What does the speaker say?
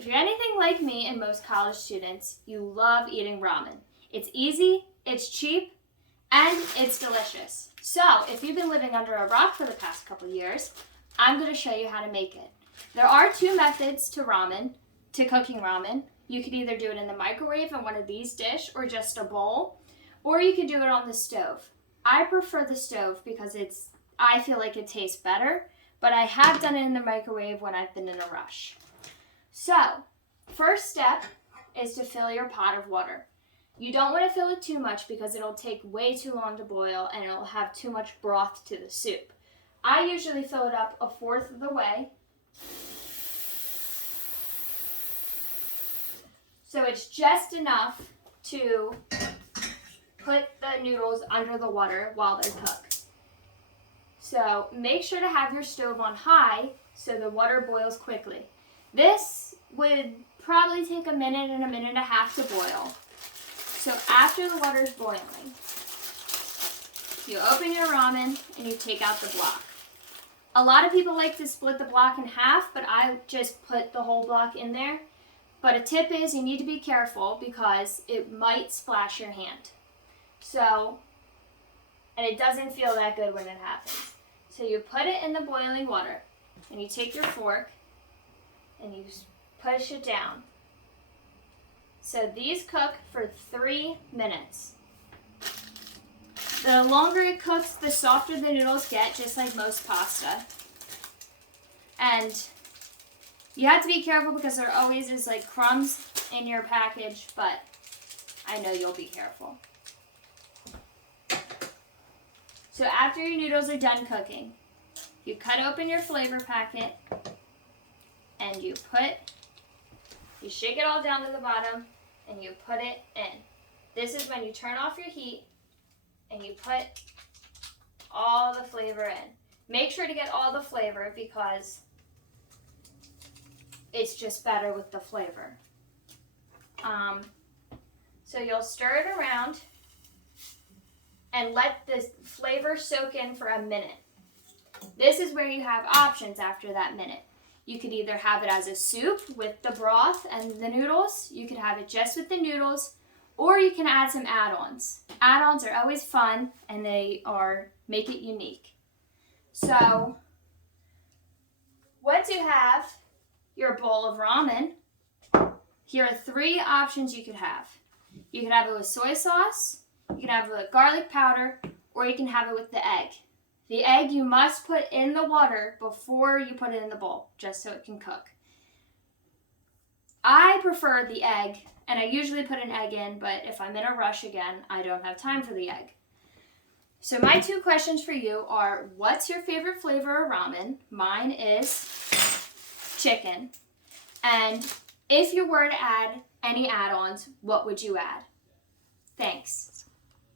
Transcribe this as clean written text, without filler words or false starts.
If you're anything like me and most college students, you love eating ramen. It's easy, it's cheap, and it's delicious. So, if you've been living under a rock for the past couple years, I'm going to show you how to make it. There are two methods to cooking ramen. You could either do it in the microwave in one of these dishes or just a bowl, or you could do it on the stove. I prefer the stove because I feel like it tastes better, but I have done it in the microwave when I've been in a rush. So, first step is to fill your pot of water. You don't want to fill it too much because it'll take way too long to boil and it'll have too much broth to the soup. I usually fill it up 1/4 of the way. So it's just enough to put the noodles under the water while they're cooked. So make sure to have your stove on high so the water boils quickly. This would probably take a minute and a minute and a half to boil. So after the water's boiling, you open your ramen and you take out the block. A lot of people like to split the block in half, but I just put the whole block in there. But a tip is you need to be careful because it might splash your hand. So, and it doesn't feel that good when it happens. So you put it in the boiling water and you take your fork and you push it down. So these cook for 3 minutes. The longer it cooks, the softer the noodles get, just like most pasta. And you have to be careful because there always is like crumbs in your package, but I know you'll be careful. So after your noodles are done cooking, you cut open your flavor packet and you shake it all down to the bottom and you put it in. This is when you turn off your heat and you put all the flavor in. Make sure to get all the flavor because it's just better with the flavor. So you'll stir it around and let the flavor soak in for a minute. This is where you have options after that minute. You could either have it as a soup with the broth and the noodles. You could have it just with the noodles, or you can add some add-ons. Add-ons are always fun and they make it unique. So once you have your bowl of ramen, here are 3 options you could have. You can have it with soy sauce, you can have it with garlic powder, or you can have it with the egg. The egg you must put in the water before you put it in the bowl, just so it can cook. I prefer the egg, and I usually put an egg in, but if I'm in a rush again, I don't have time for the egg. So my 2 questions for you are, what's your favorite flavor of ramen? Mine is chicken. And if you were to add any add-ons, what would you add? Thanks.